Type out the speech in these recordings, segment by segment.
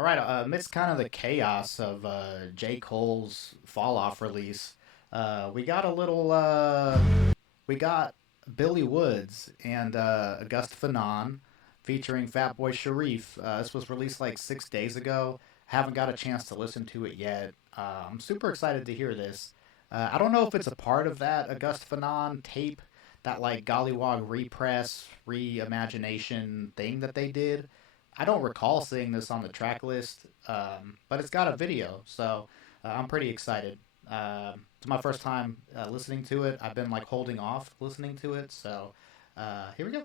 All right, amidst kind of the chaos of J. Cole's Fall Off release, we got a little, we got Billy Woods and August Fanon featuring Fatboi Shariff. This was released like 6 days ago. Haven't got a chance to listen to it yet. I'm super excited to hear this. I don't know if it's a part of that August Fanon tape, that like Gollywog repress, reimagination thing that they did. I don't recall seeing this on the track list, but it's got a video, so I'm pretty excited. It's my first time listening to it. I've been like holding off listening to it, so here we go.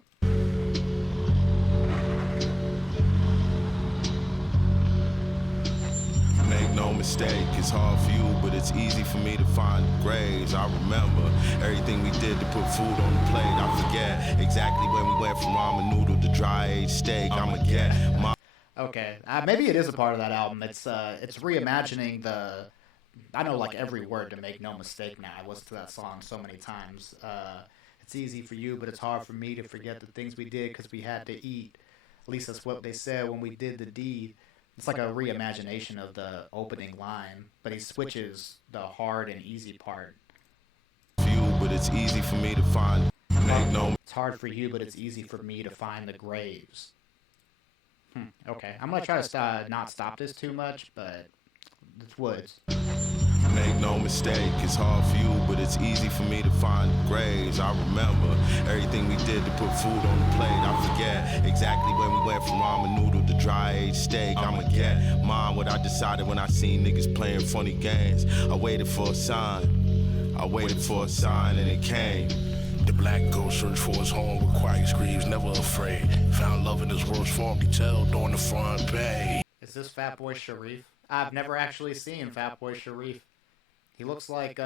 Make no mistake, it's hard for you, but it's easy for me to find the graves. I remember everything we did to put food on the plate. I forget exactly when we went from ramen noodle to dry aged steak. I'ma get my... Okay, maybe it is a part of that album. It's reimagining the... I know like every word to Make No Mistake now. I listened to that song so many times. It's easy for you, but it's hard for me to forget the things we did because we had to eat. At least that's what they said when we did the deed. It's like a reimagination of the opening line, but he switches the hard and easy part. But it's easy for me to find. It's hard for you, but it's easy for me to find the graves. Okay, I'm gonna try to not stop this too much, but it's Woods. Make no mistake, it's hard for you, but it's easy for me to find the graves. I remember everything we did to put food on the plate. I forget exactly when we went from ramen noodle to dry aged steak. I'ma get mine what I decided when I seen niggas playing funny games. I waited for a sign, and it came. The black ghost searched for his home with quiet screams, never afraid. Found love in his worst form, could tell during the front page. Is this Fatboi Shariff? I've never actually seen Fatboi Shariff. He looks like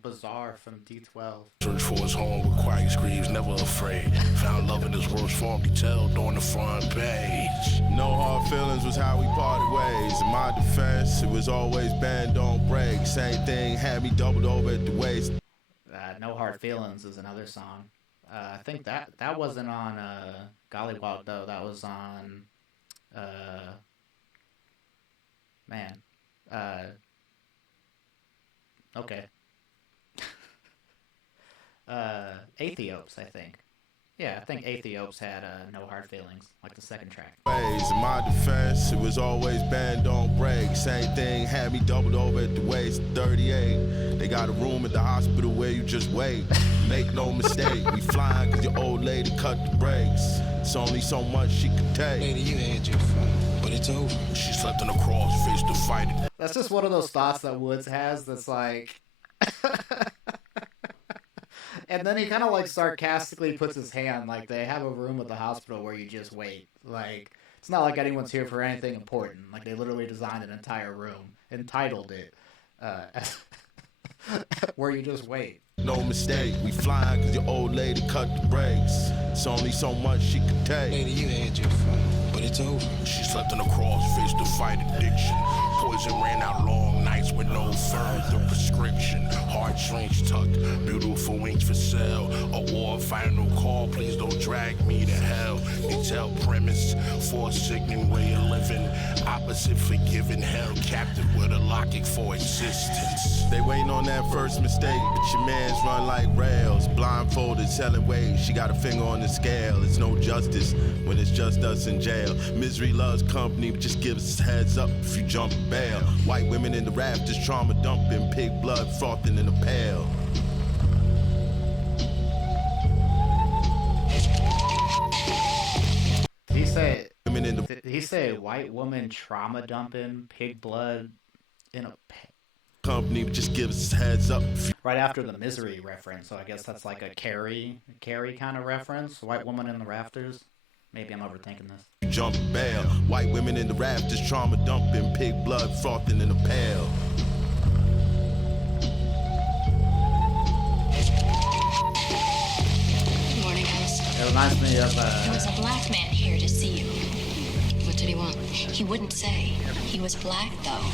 Bizarre from D12. Search for his home with quiet screams, never afraid. Found love in his worst form, could tell during the front page. No hard feelings was how we parted ways. In my defense, it was always bend, don't break. Same thing had me doubled over at the waist. No Hard Feelings is another song. I think that wasn't on Gollywog though. That was on okay. Aethiopes, I think. Yeah, I think Aethiopes had No Hard Feelings, like the second track. In my defense, it was always bend, don't break. Same thing had me doubled over at the waist. 38. They got a room at the hospital where you just wait. Make no mistake, we flying cause your old lady cut the brakes. It's only so much she could take. Lady, you had your fun, but it's over. She slept on the cross, faced the fight. That's just one of those thoughts that Woods has that's like... And then he kind of like sarcastically puts his hand, like they have a room at the hospital where you just wait. Like, it's not like anyone's here for anything important. Like, they literally designed an entire room, entitled it, where you just wait. No mistake, we flying cause your old lady cut the brakes. It's only so much she could take. Lady, you had your fun, but it's over. She slept on the cross, faced the fight addiction. Poison ran out long nights with no further prescription. Heartstrings tucked, beautiful wings for sale. A war final call, please don't drag me to hell. They tell premise for a sickening way of living. Opposite forgiving, held captive with a logic for existence. They waiting on that first mistake, but your man's run like rails. Blindfolded, selling ways, she got a finger on the scale. It's no justice when it's just us in jail. Misery loves company, but just give us a heads up if you jump and bail. White women in the rafters, trauma dumping, pig blood frothing in a pail. Did he say white woman trauma dumping, pig blood in a pail? Company, but just give us a heads up. Right after the Misery reference, so I guess that's like a Carrie kind of reference. White woman in the rafters. Maybe I'm overthinking this. Jump and bail. White women in the rafters, trauma dumping, pig blood frothing in a pail. Good morning, Alice. It reminds me of There was a black man here to see you. What did he want? He wouldn't say. He was black, though.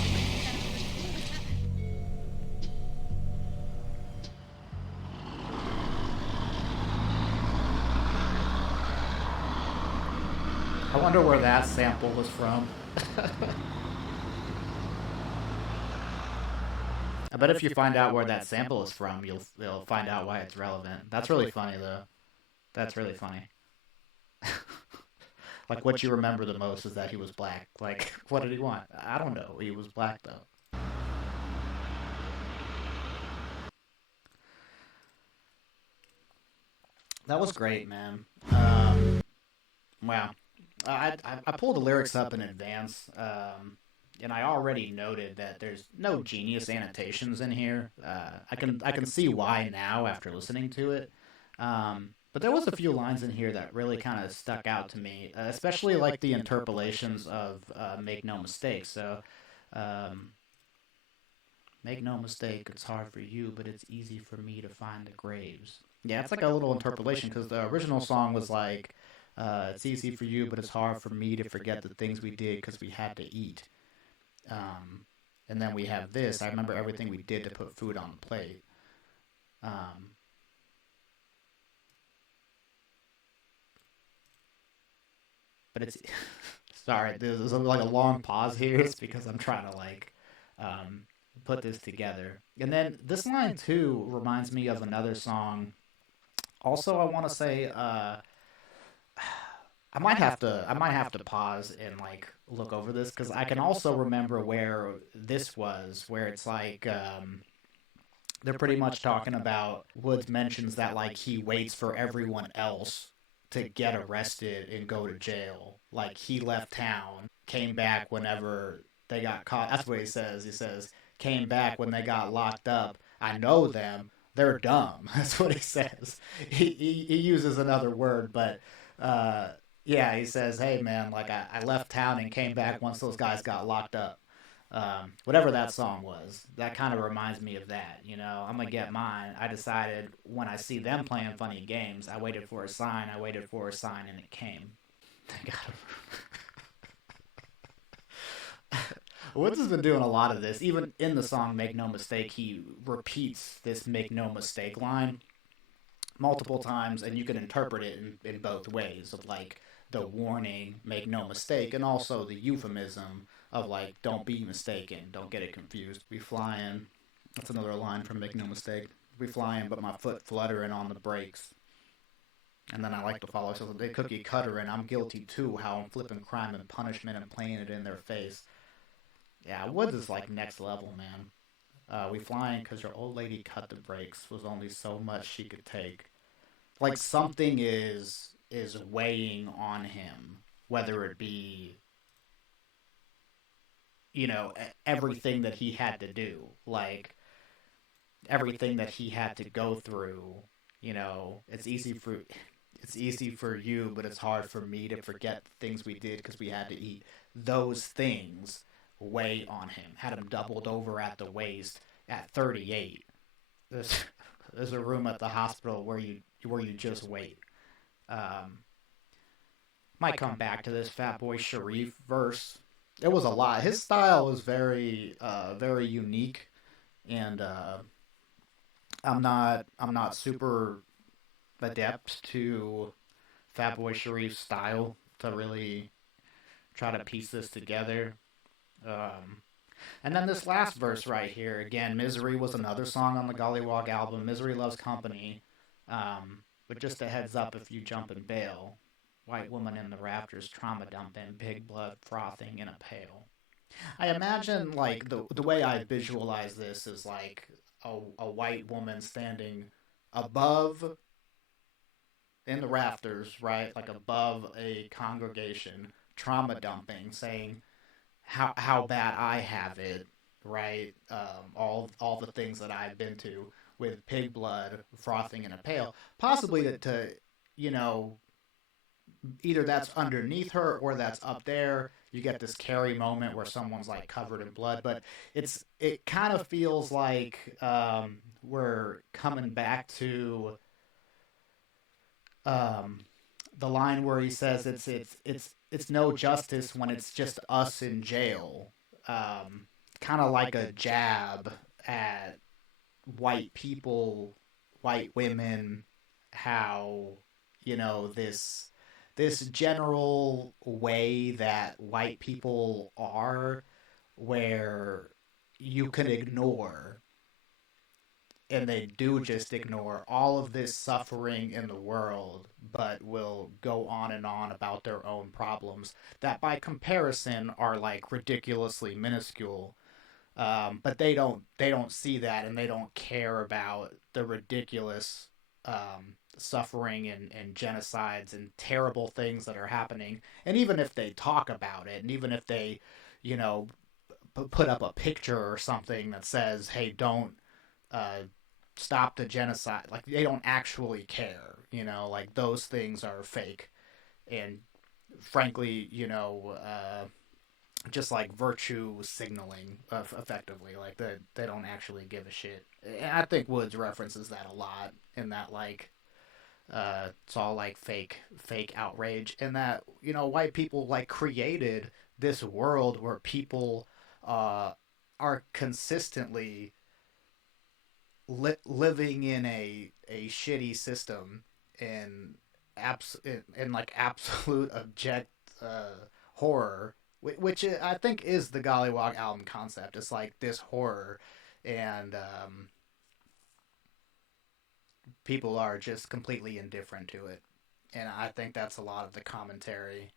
I wonder where that sample was from. I bet if you find out where that sample is from, you'll find out why it's relevant. That's really funny, though. That's really funny. Like, what you remember the most is that he was black. Like, what did he want? I don't know. He was black, though. That was great, man. Wow. I pulled the lyrics up in advance, and I already noted that there's no genius annotations in here. I can see why now after listening to it. But there was a few lines in here that really kind of stuck out to me, especially like the interpolations of "Make no mistake." So, make no mistake, it's hard for you, but it's easy for me to find the graves. Yeah, it's like a little interpolation because the original song was like, it's easy for you, but it's hard for me to forget the things we did because we had to eat. And then we have this. I remember everything we did to put food on the plate. But it's sorry, there's like a long pause here. It's because I'm trying to like put this together. And then this line too reminds me of another song. Also, I want to say I might have to pause and like look over this because I can also remember where this was, where it's like they're pretty much talking about Woods mentions that like he waits for everyone else to get arrested and go to jail. Like he left town, came back whenever they got caught. That's what he says. He says came back when they got locked up. I know them. They're dumb. That's what he says. He uses another word, but yeah, he says, hey man, like I left town and came back once those guys got locked up. Whatever that song was, that kind of reminds me of that. You know, I'm gonna get mine. I decided when I see them playing funny games, I waited for a sign, and it came. Woods has been doing a lot of this. Even in the song Make No Mistake, he repeats this Make No Mistake line multiple times, and you can interpret it in both ways of like the warning, make no mistake, and also the euphemism of like, don't be mistaken, don't get it confused. Be flying. That's another line from Make No Mistake. Be flying, but my foot fluttering on the brakes. And then I like to follow, so they cookie cutter, and I'm guilty too, how I'm flipping crime and punishment and playing it in their face. Yeah, Woods is like next level, man. We flying because your old lady cut the brakes, was only so much she could take. Like something is weighing on him, whether it be, you know, everything that he had to do, like everything that he had to go through. You know, it's easy for you, but it's hard for me to forget the things we did because we had to eat. Those things weigh on him. Had him doubled over at the waist at 38. There's a room at the hospital where you just wait. Might come back to this Fatboi Shariff verse. It was a lot. His style was very very unique, and I'm not super adept to Fatboi Shariff's style to really try to piece this together. And then this last verse right here, again, Misery was another song on the Gollywog album, Misery Loves Company. But just a heads up if you jump and bail. White woman in the rafters, trauma dumping, big blood frothing in a pail. I imagine, like, the way I visualize this is like a white woman standing above in the rafters, right? Like above a congregation, trauma dumping, saying how bad I have it, right? All the things that I've been to with pig blood frothing in a pail, possibly to you know, either that's underneath her or that's up there. You get this Carrie moment where someone's like covered in blood, but it kind of feels like we're coming back to the line where he says it's no justice when it's just us in jail. Kind of like a jab at white people, white women, how, you know, this general way that white people are, where you can ignore, and they do just ignore all of this suffering in the world, but will go on and on about their own problems that by comparison are like ridiculously minuscule. But they don't see that, and they don't care about the ridiculous suffering and genocides and terrible things that are happening. And even if they talk about it, and even if they, you know, put up a picture or something that says, "Hey, don't uh, stop the genocide," like they don't actually care. Like those things are fake, and frankly, just like virtue signaling effectively. Like they don't actually give a shit. And I think Woods references that a lot in that, like, it's all like fake outrage, and that white people like created this world where people uh, are consistently living in a shitty system, and like absolute abject horror, which I think is the Gollywog album concept. It's like this horror, and people are just completely indifferent to it. And I think that's a lot of the commentary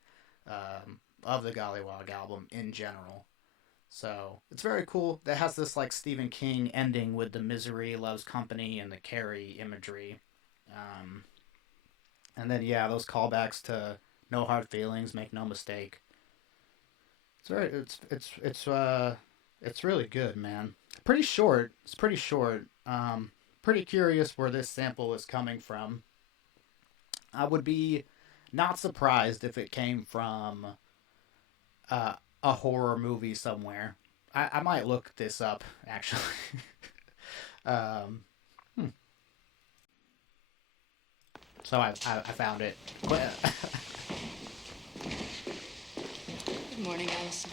of the Gollywog album in general. So it's very cool. That has this like Stephen King ending with the misery loves company and the Carrie imagery. Um, and then yeah, those callbacks to no hard feelings, make no mistake. It's really good, man. Pretty short. It's pretty short. Pretty curious where this sample is coming from. I would be not surprised if it came from a horror movie somewhere. I might look this up actually. um, hmm. So I found it. Good morning, Allison.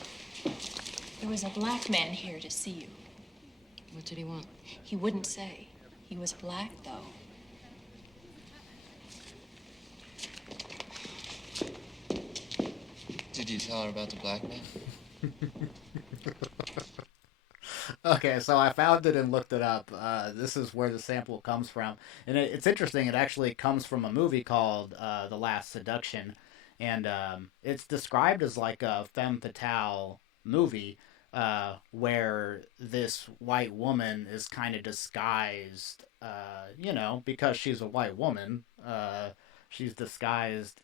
There was a black man here to see you. What did he want? He wouldn't say. He was black, though. Did you tell her about the black man? Okay, so I found it and looked it up. This is where the sample comes from, and it's interesting. It actually comes from a movie called "The Last Seduction," and it's described as like a femme fatale movie, where this white woman is kind of disguised, because she's a white woman. She's disguised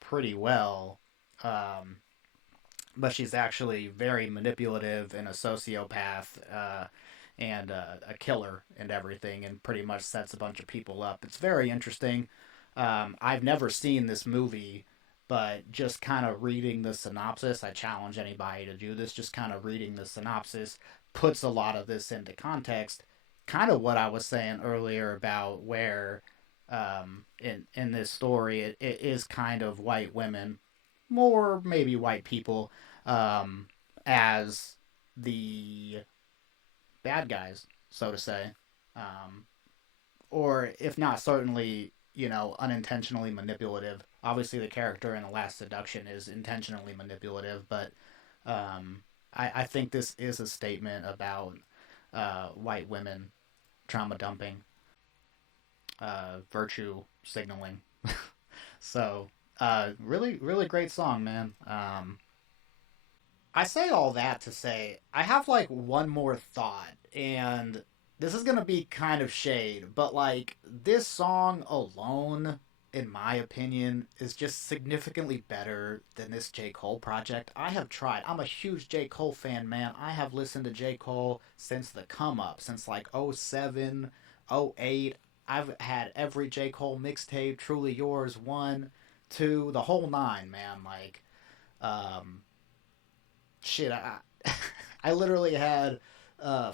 pretty well. Um, but she's actually very manipulative and a sociopath, and a killer and everything, and pretty much sets a bunch of people up. It's very interesting. I've never seen this movie, but just kind of reading the synopsis, I challenge anybody to do this. Just kind of reading the synopsis puts a lot of this into context. Kind of what I was saying earlier about where, in this story, it is kind of white women, more maybe white people, um, as the bad guys, so to say, um, or if not, certainly unintentionally manipulative. Obviously, the character in The Last Seduction is intentionally manipulative, but I think this is a statement about white women trauma dumping, virtue signaling. So, really, really great song, man. I say all that to say I have like one more thought, and this is gonna be kind of shade, but like this song alone, in my opinion, is just significantly better than this J. Cole project. I have tried. I'm a huge J. Cole fan, man. I have listened to J. Cole since the come up, since like '07, '08. I've had every J. Cole mixtape, Truly Yours, 1, 2, the whole nine, man. Like, um, shit, I literally had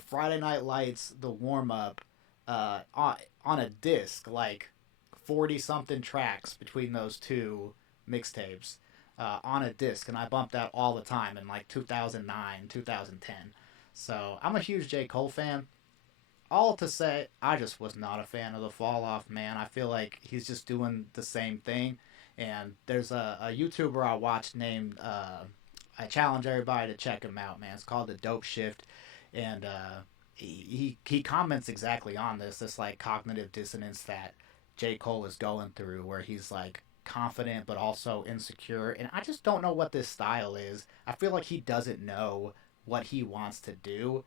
Friday Night Lights, the warm up, on a disc, like 40 something tracks between those two mixtapes, on a disc, and I bumped that all the time in like 2009, 2010. So I'm a huge J. Cole fan. All to say, I just was not a fan of the fall off, man. I feel like he's just doing the same thing. And there's a YouTuber I watch named, I challenge everybody to check him out, man. It's called The Dope Shift. And he comments exactly on this like cognitive dissonance that J. Cole is going through, where he's like confident but also insecure. And I just don't know what this style is. I feel like he doesn't know what he wants to do.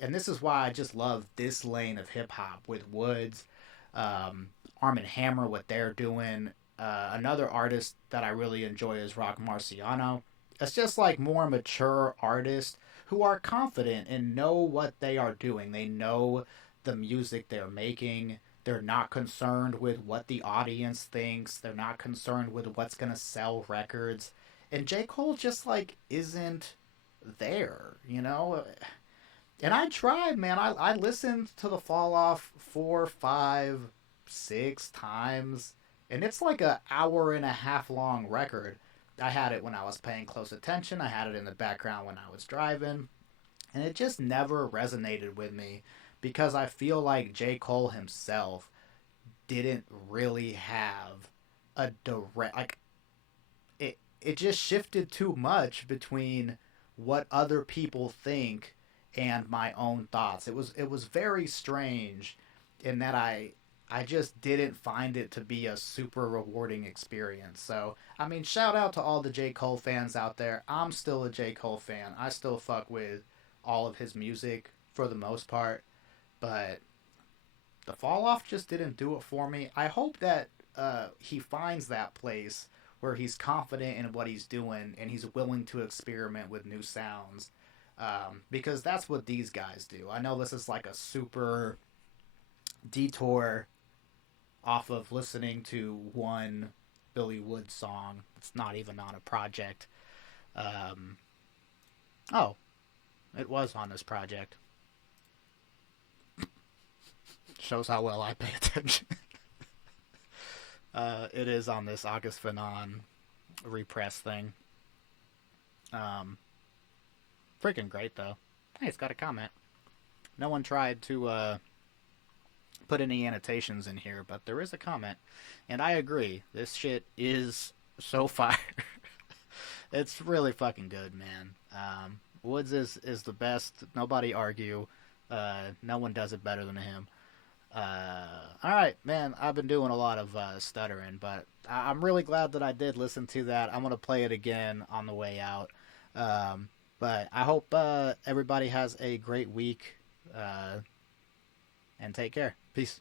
And this is why I just love this lane of hip hop with Woods, Arm& Hammer, what they're doing. Another artist that I really enjoy is Rock Marciano. It's just like more mature artists who are confident and know what they are doing. They know the music they're making. They're not concerned with what the audience thinks. They're not concerned with what's going to sell records. And J. Cole just like isn't there, you know? And I tried, man. I listened to the Fall Off 4, 5, 6 times. And it's like an hour and a half long record. I had it when I was paying close attention. I had it in the background when I was driving. And it just never resonated with me because I feel like J. Cole himself didn't really have a direct, like, it just shifted too much between what other people think and my own thoughts. It was very strange in that I just didn't find it to be a super rewarding experience. So, I mean, shout out to all the J. Cole fans out there. I'm still a J. Cole fan. I still fuck with all of his music for the most part, but the fall off just didn't do it for me. I hope that he finds that place where he's confident in what he's doing and he's willing to experiment with new sounds, because that's what these guys do. I know this is like a super detour off of listening to one Billy Woods song. It's not even on a project. Oh, it was on this project. Shows how well I pay attention. It is on this August Fanon repress thing. Freaking great though. Hey, it's got a comment. No one tried to put any annotations in here, but there is a comment, and I agree. This shit is so fire. It's really fucking good, man. Woods is the best. Nobody argue. No one does it better than him. Alright, man, I've been doing a lot of stuttering, but I'm really glad that I did listen to that. I'm going to play it again on the way out. But I hope everybody has a great week, and take care. Peace.